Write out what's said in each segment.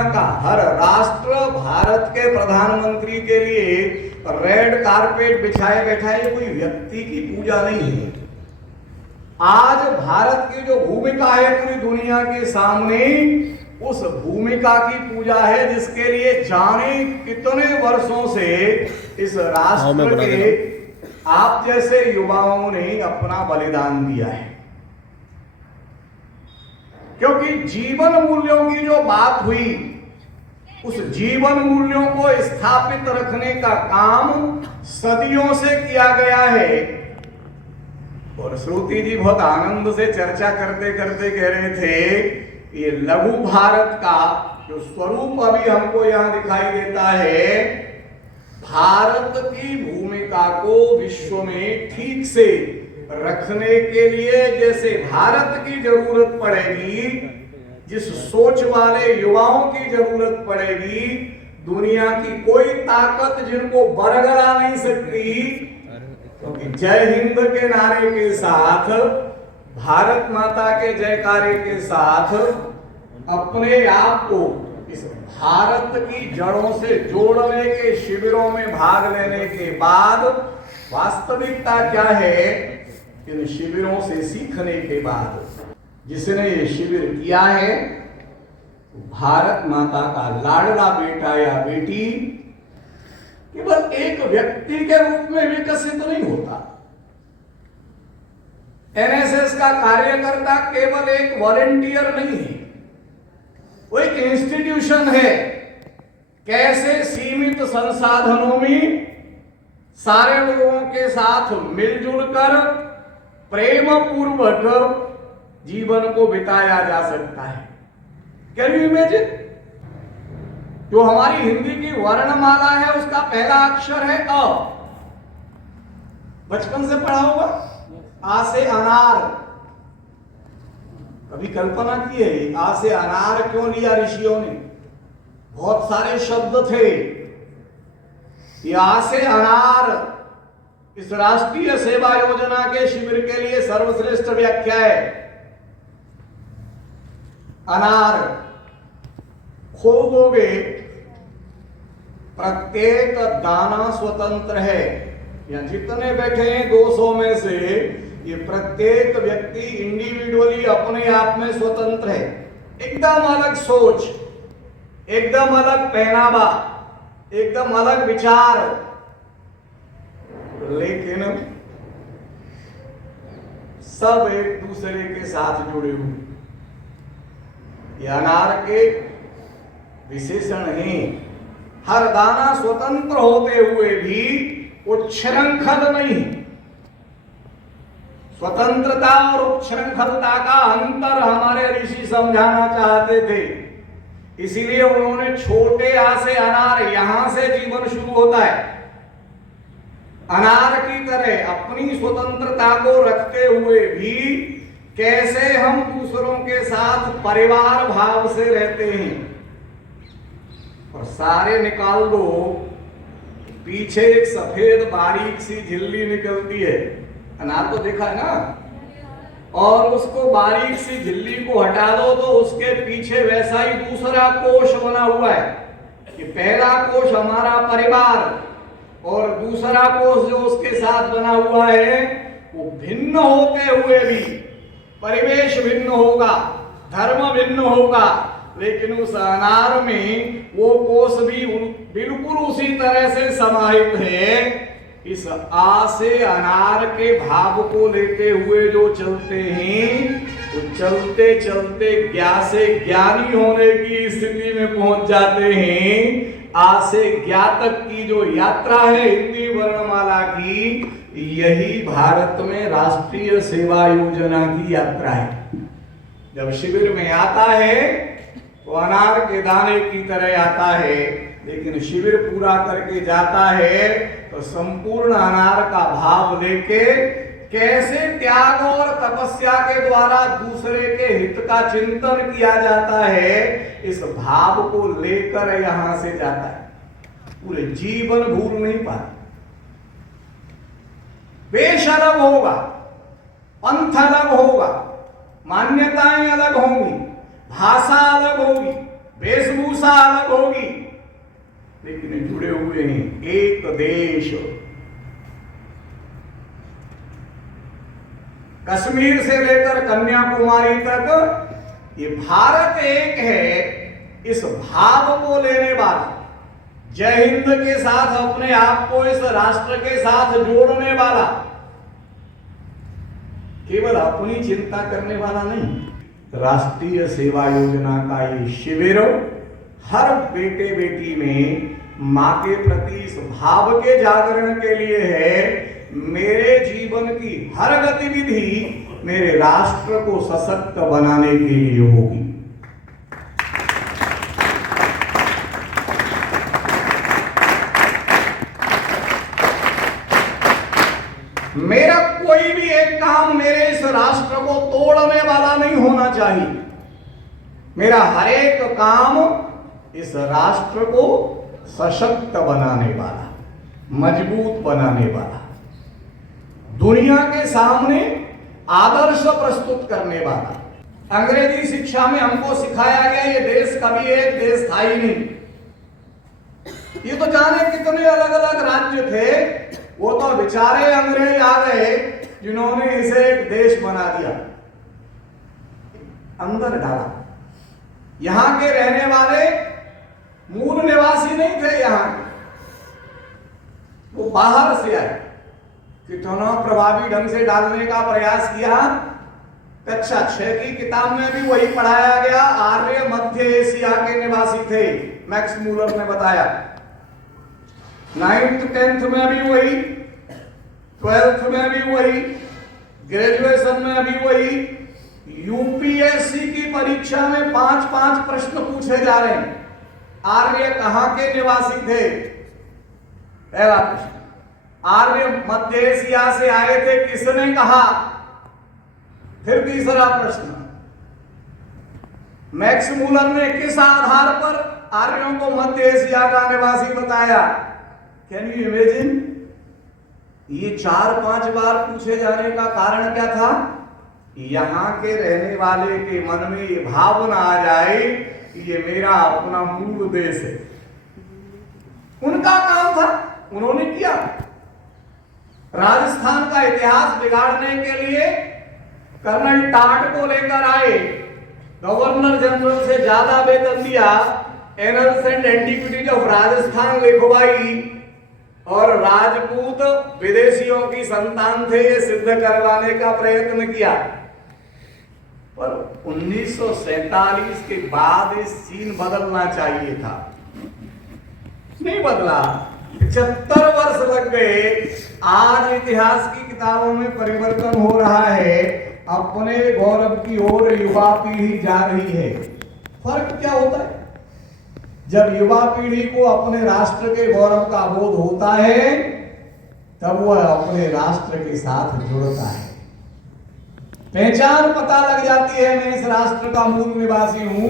दुनिया का हर राष्ट्र भारत के प्रधानमंत्री के लिए रेड कारपेट बिछाए बैठा है। ये कोई व्यक्ति की पूजा नहीं है। आज भारत की जो भूमिका है पूरी दुनिया के सामने, उस भूमिका की पूजा है जिसके लिए जाने कितने वर्षों से इस राष्ट्र के आप जैसे युवाओं ने अपना बलिदान दिया है। क्योंकि जीवन मूल्यों की जो बात हुई, उस जीवन मूल्यों को स्थापित रखने का काम सदियों से किया गया है। और श्रुति जी बहुत आनंद से चर्चा करते करते कह रहे थे, ये लघु भारत का जो स्वरूप अभी हमको यहां दिखाई देता है, भारत की भूमिका को विश्व में ठीक से रखने के लिए जैसे भारत की जरूरत पड़ेगी, जिस सोच वाले युवाओं की जरूरत पड़ेगी, दुनिया की कोई ताकत जिनको बरगला नहीं सकती, क्योंकि जय हिंद के नारे के साथ, भारत माता के जयकारे के साथ अपने आप को इस भारत की जड़ों से जोड़ने के शिविरों में भाग लेने के बाद वास्तविकता क्या है, इन शिविरों से सीखने के बाद जिसने ये शिविर किया है, भारत माता का लाडला बेटा या बेटी केवल एक व्यक्ति के रूप में विकसित नहीं होता। एनएसएस का कार्यकर्ता केवल एक वॉलंटियर नहीं है, वो एक इंस्टीट्यूशन है। कैसे सीमित संसाधनों में सारे लोगों के साथ मिलजुल कर प्रेम पूर्वक जीवन को बिताया जा सकता है। Can you imagine? जो हमारी हिंदी की वर्णमाला है उसका पहला अक्षर है अ। बचपन से पढ़ा होगा, आ से अनार। कभी कल्पना की है आ से अनार क्यों लिया ऋषियों ने? बहुत सारे शब्द थे। ये आ से अनार इस राष्ट्रीय सेवा योजना के शिविर के लिए सर्वश्रेष्ठ व्याख्या है। अनार खोदोगे, प्रत्येक दाना स्वतंत्र है। या जितने बैठे हैं 200 में से ये प्रत्येक व्यक्ति इंडिविजुअली अपने आप में स्वतंत्र है। एकदम अलग सोच, एकदम अलग पहनावा, एकदम अलग विचार, लेकिन सब एक दूसरे के साथ जुड़े हुए। ये अनार के विशेषण हैं। हर दाना स्वतंत्र होते हुए भी वो उच्छृंखल नहीं। स्वतंत्रता और उच्छृंखलता का अंतर हमारे ऋषि समझाना चाहते थे। इसीलिए उन्होंने छोटे आ से अनार, यहां से जीवन शुरू होता है। अनार की तरह अपनी स्वतंत्रता को रखते हुए भी कैसे हम दूसरों के साथ परिवार भाव से रहते हैं। और सारे निकाल दो, पीछे एक सफेद बारीक सी झिल्ली निकलती है। अनार तो देखा है ना? और उसको बारीक सी झिल्ली को हटा दो तो उसके पीछे वैसा ही दूसरा कोश बना हुआ है कि पहला कोश हमारा परिवार और दूसरा कोश जो उसके साथ बना हुआ है वो भिन्न होते हुए भी, परिवेश भिन्न होगा, धर्म भिन्न होगा, लेकिन उस अनार में वो कोष भी बिल्कुल उसी तरह से समाहित है। इस आ से अनार के भाव को लेते हुए जो चलते हैं, तो चलते चलते ज्ञा से ज्ञानी होने की स्थिति में पहुंच जाते हैं। आ से ज्ञा तक की जो यात्रा है हिंदी वर्णमाला की, यही भारत में राष्ट्रीय सेवा योजना की यात्रा है। जब शिविर में आता है तो अनार के दाने की तरह आता है, लेकिन शिविर पूरा करके जाता है तो संपूर्ण अनार का भाव लेके कैसे त्याग और तपस्या के द्वारा दूसरे के हित का चिंतन किया जाता है, इस भाव को लेकर यहां से जाता है। पूरे जीवन भूल नहीं पाते। वेश अलग होगा, पंथ अलग होगा, मान्यताएं अलग होंगी, भाषा अलग होगी, वेशभूषा अलग होगी, लेकिन जुड़े हुए हैं एक देश। कश्मीर से लेकर कन्याकुमारी तक ये भारत एक है। इस भाव को लेने वाला, जय हिंद के साथ अपने आप को इस राष्ट्र के साथ जोड़ने वाला, केवल अपनी चिंता करने वाला नहीं। राष्ट्रीय सेवा योजना का ये शिविर हर बेटे बेटी में मां के प्रति इस भाव के जागरण के लिए है। मेरे जीवन की हर गतिविधि मेरे राष्ट्र को सशक्त बनाने के लिए होगी। मेरा कोई भी एक काम मेरे इस राष्ट्र को तोड़ने वाला नहीं होना चाहिए। मेरा हर एक काम इस राष्ट्र को सशक्त बनाने वाला, मजबूत बनाने वाला, दुनिया के सामने आदर्श प्रस्तुत करने वाला। अंग्रेजी शिक्षा में हमको सिखाया गया ये देश कभी एक देश था ही नहीं। ये तो जाने कितने अलग अलग राज्य थे, वो तो बेचारे अंग्रेज आ गए जिन्होंने इसे एक देश बना दिया, अंदर डाला। यहां के रहने वाले मूल निवासी नहीं थे यहां के, वो बाहर से आए। कितना प्रभावी ढंग से डालने का प्रयास किया। कक्षा 6 की किताब में भी वही पढ़ाया गया। आर्य मध्य एशिया के निवासी थे, मैक्स मूलर ने बताया। 9th 10th में भी वही, 12th में भी वही, ग्रेजुएशन में भी वही। यूपीएससी की परीक्षा में 5-5 प्रश्न पूछे जा रहे हैं। आर्य कहां के निवासी थे? पहला प्रश्न, आर्य मध्य एशिया से आए थे, किसने कहा? फिर तीसरा प्रश्न, मैक्स मूलर ने किस आधार पर आर्यों को मध्य एशिया का निवासी बताया? Can you imagine? ये 4-5 बार पूछे जाने का कारण क्या था? यहां के रहने वाले के मन में ये भावना आ जाए कि ये मेरा अपना मूल देश है। उनका काम था, उन्होंने किया। राजस्थान का इतिहास बिगाड़ने के लिए कर्नल टाट को लेकर आए, गवर्नर जनरल से ज्यादा वेतन दिया, annals and antiquities of Rajasthan लिखवाई, और राजपूत विदेशियों की संतान थे ये सिद्ध करवाने का प्रयत्न किया। पर 1947 के बाद ये सीन बदलना चाहिए था, नहीं बदला। 75 वर्ष लग गए। आज इतिहास की किताबों में परिवर्तन हो रहा है, अपने गौरव की ओर युवा पीढ़ी जा रही है। फर्क क्या होता है? जब युवा पीढ़ी को अपने राष्ट्र के गौरव का बोध होता है, तब वह अपने राष्ट्र के साथ जुड़ता है। पहचान पता लग जाती है, मैं इस राष्ट्र का मूल निवासी हूं,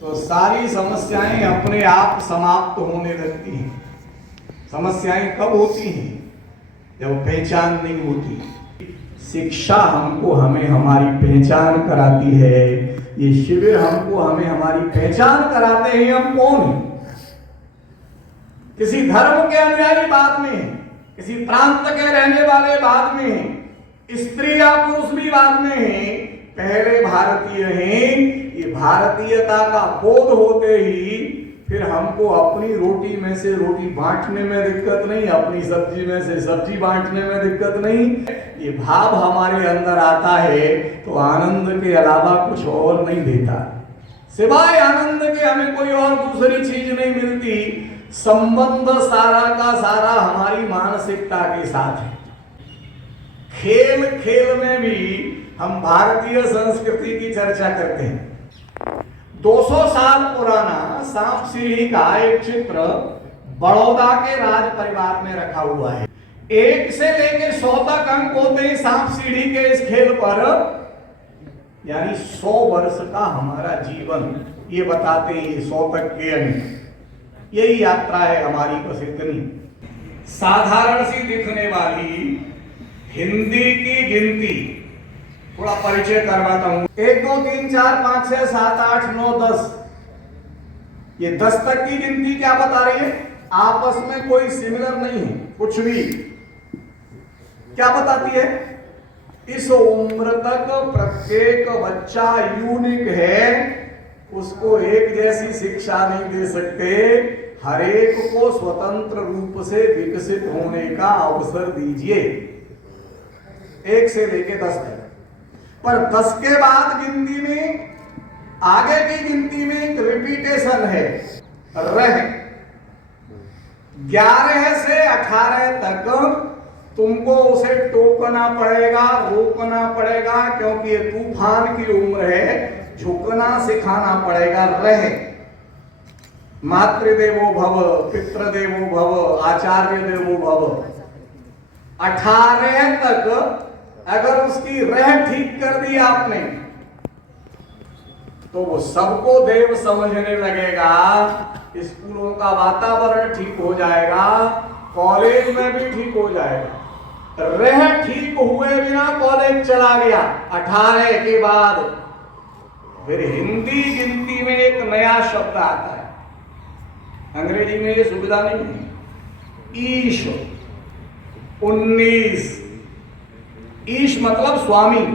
तो सारी समस्याएं अपने आप समाप्त होने लगती हैं। समस्याएं कब होती हैं? जब पहचान नहीं होती। शिक्षा हमको हमें हमारी पहचान कराती है। ये शिविर हमको हमें हमारी पहचान कराते हैं, हम कौन हैं। किसी धर्म के अनुयायी बाद में, किसी प्रांत के रहने वाले बाद में, स्त्री या पुरुष भी बाद में हैं, पहले भारतीय हैं। ये भारतीयता का बोध होते ही फिर हमको अपनी रोटी में से रोटी बांटने में दिक्कत नहीं, अपनी सब्जी में से सब्जी बांटने में दिक्कत नहीं। ये भाव हमारे अंदर आता है तो आनंद के अलावा कुछ और नहीं देता। सिवाय आनंद के हमें कोई और दूसरी चीज नहीं मिलती। संबंध सारा का सारा हमारी मानसिकता के साथ है। खेल खेल में भी हम भारतीय संस्कृति की चर्चा करते हैं। 200 साल पुराना सांप सीढ़ी का एक चित्र बड़ौदा के राज परिवार में रखा हुआ है। 1 से लेकर 100 तक अंक होते हैं सांप सीढ़ी के इस खेल पर, यानी 100 वर्ष का हमारा जीवन ये बताते हैं 100 तक के अंक। यही यात्रा है हमारी, बस इतनी साधारण सी दिखने वाली हिंदी की गिनती थोड़ा परिचय करवाता हूं। 1 2 3 4 5 6 7 8 9 10 ये 10 तक की गिनती क्या बता रही है? आपस में कोई सिमिलर नहीं है कुछ भी। क्या बताती है? इस उम्र तक प्रत्येक बच्चा यूनिक है, उसको एक जैसी शिक्षा नहीं दे सकते, हर एक को स्वतंत्र रूप से विकसित होने का अवसर दीजिए, 1 से लेके 10 तक। पर 10 के बाद गिनती में, आगे की गिनती में एक रिपीटेशन है, रह। 11 से 18 तक तुमको उसे टोकना पड़ेगा, रोकना पड़ेगा, क्योंकि ये तूफान की उम्र है, झुकना सिखाना पड़ेगा। रह, मातृदेवो भव, पितृदेवो भव, आचार्य देवो भव। 18 तक अगर उसकी रह ठीक कर दी आपने तो वो सबको देव समझने लगेगा, स्कूलों का वातावरण ठीक हो जाएगा, कॉलेज में भी ठीक हो जाएगा। रह ठीक हुए बिना कॉलेज चला गया 18 के बाद, फिर हिंदी गिनती में एक नया शब्द आता है, अंग्रेजी में ये सुविधा नहीं है। ईश, 19। ईश मतलब स्वामी।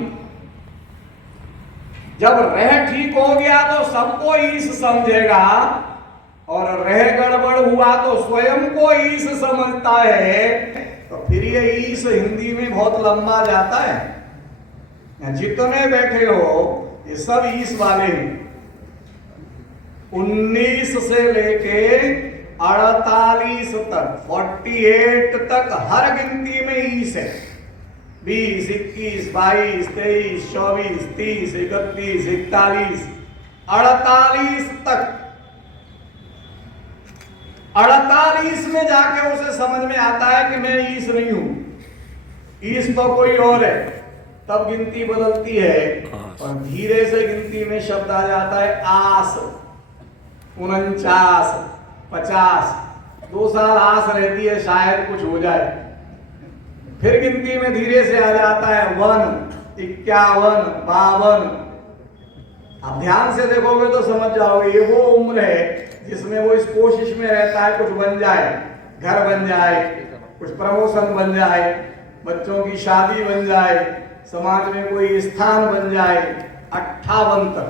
जब रह ठीक हो गया तो सबको ईश समझेगा, और रह गड़बड़ हुआ तो स्वयं को ईश समझता है, तो फिर ये ईश हिंदी में बहुत लंबा जाता है। जितने बैठे हो ये सब ईश वाले हैं। 19 से लेके 48 तक, 48 तक हर गिनती में ईश है। 20, 21, 22, 23, 24, 30, 31, 41, 48 तक। 48 में जाके उसे समझ में आता है कि मैं ईश नहीं हूं, ईश तो कोई और है। तब गिनती बदलती है और धीरे से गिनती में शब्द आ जाता है आस। 49, 50, 2 साल आस रहती है शायद कुछ हो जाए, फिर गिनती में धीरे से आ जाता है 51, 51, 52। आप ध्यान से देखोगे तो समझ जाओगे ये वो उम्र है जिसमें वो इस कोशिश में रहता है कुछ बन जाए, घर बन जाए, कुछ प्रमोशन बन जाए, बच्चों की शादी बन जाए, समाज में कोई स्थान बन जाए। 58 तक,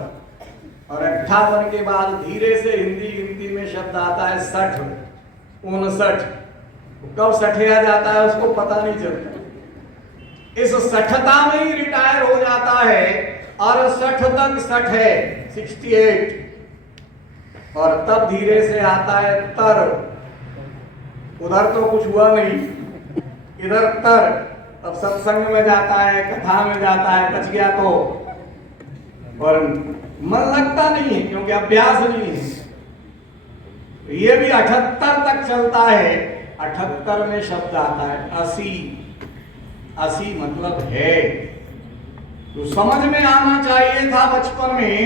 और 58 के बाद धीरे से हिंदी गिनती में शब्द आता है 60, 59। कब सठिया जाता है उसको पता नहीं चलता। इस 60ता में ही रिटायर हो जाता है, और 60 तक 60 है, 68। और तब धीरे से आता है तर। उधर तो कुछ हुआ नहीं, इधर तर। तब सत्संग में जाता है, कथा में जाता है, बच गया तो, और मन लगता नहीं है क्योंकि अभ्यास नहीं है। ये भी 78 तक चलता है। 78 में शब्द आता है 80। 80 मतलब है, तो समझ में आना चाहिए था बचपन में।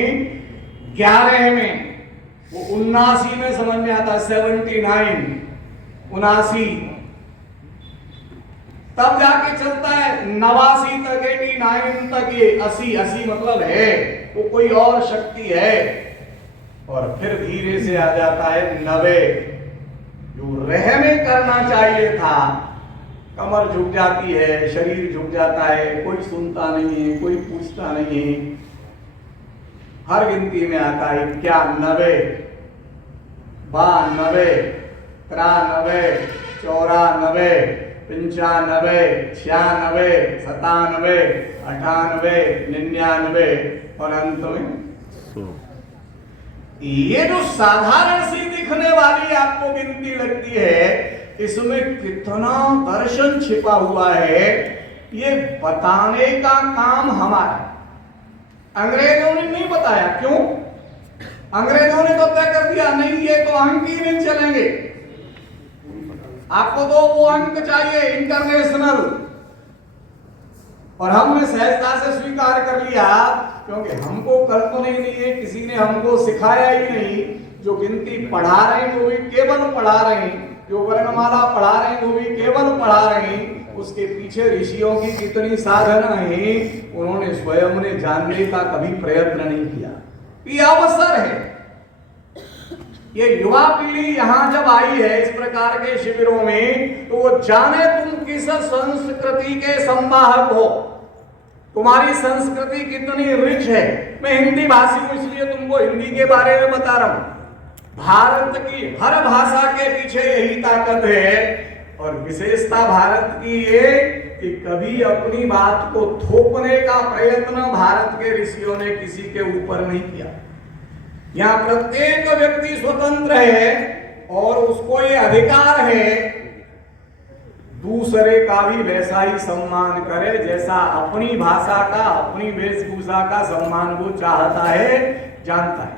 11 में वो 79 में समझ में आता है, 79, 79। तब जाके चलता है 89 तक, 89 तक। ये 80, 80 मतलब है, वो कोई और शक्ति है। और फिर धीरे से आ जाता है 90, जो रह में करना चाहिए था। कमर झुक जाती है, शरीर झुक जाता है, कोई सुनता नहीं है, कोई पूछता नहीं है। हर गिनती में आता है 91, 92, 93, 94, 95, 96, 97, 98, 99 और अंत में 100। ये जो साधारण सी दिखने वाली आपको गिनती लगती है, इसमें कितना दर्शन छिपा हुआ है, ये बताने का काम हमारा। अंग्रेजों ने नहीं बताया। क्यों? अंग्रेजों ने तो तय कर दिया, नहीं ये तो अंक ही नहीं चलेंगे, आपको तो वो अंक चाहिए इंटरनेशनल। और हमने सहजता से स्वीकार कर लिया, क्योंकि हमको कल्पना ही नहीं है, किसी ने हमको सिखाया ही नहीं। जो गिनती पढ़ा रहे हैं वो भी केवल पढ़ा रहे हैं, जो वर्णमाला पढ़ा रहे हैं वो भी केवल पढ़ा रहे हैं। उसके पीछे ऋषियों की कितनी साधना है, उन्होंने स्वयं ने जानने का कभी प्रयत्न नहीं किया। ये अवसर है, ये युवा पीढ़ी यहां जब आई है इस प्रकार के शिविरों में, तो वो जाने तुम किस संस्कृति के संवाहक हो, तुम्हारी संस्कृति कितनी रिच है। मैं हिंदी भाषी हूं इसलिए तुमको हिंदी के बारे में बता रहा हूं। भारत की हर भाषा के पीछे यही ताकत है, और विशेषता भारत की ये कि कभी अपनी बात को थोपने का प्रयत्न भारत के ऋषियों ने किसी के ऊपर नहीं किया। यहाँ प्रत्येक व्यक्ति स्वतंत्र है और उसको ये अधिकार है दूसरे का भी वैसा ही सम्मान करे जैसा अपनी भाषा का, अपनी वेशभूषा का सम्मान वो चाहता है, जानता है।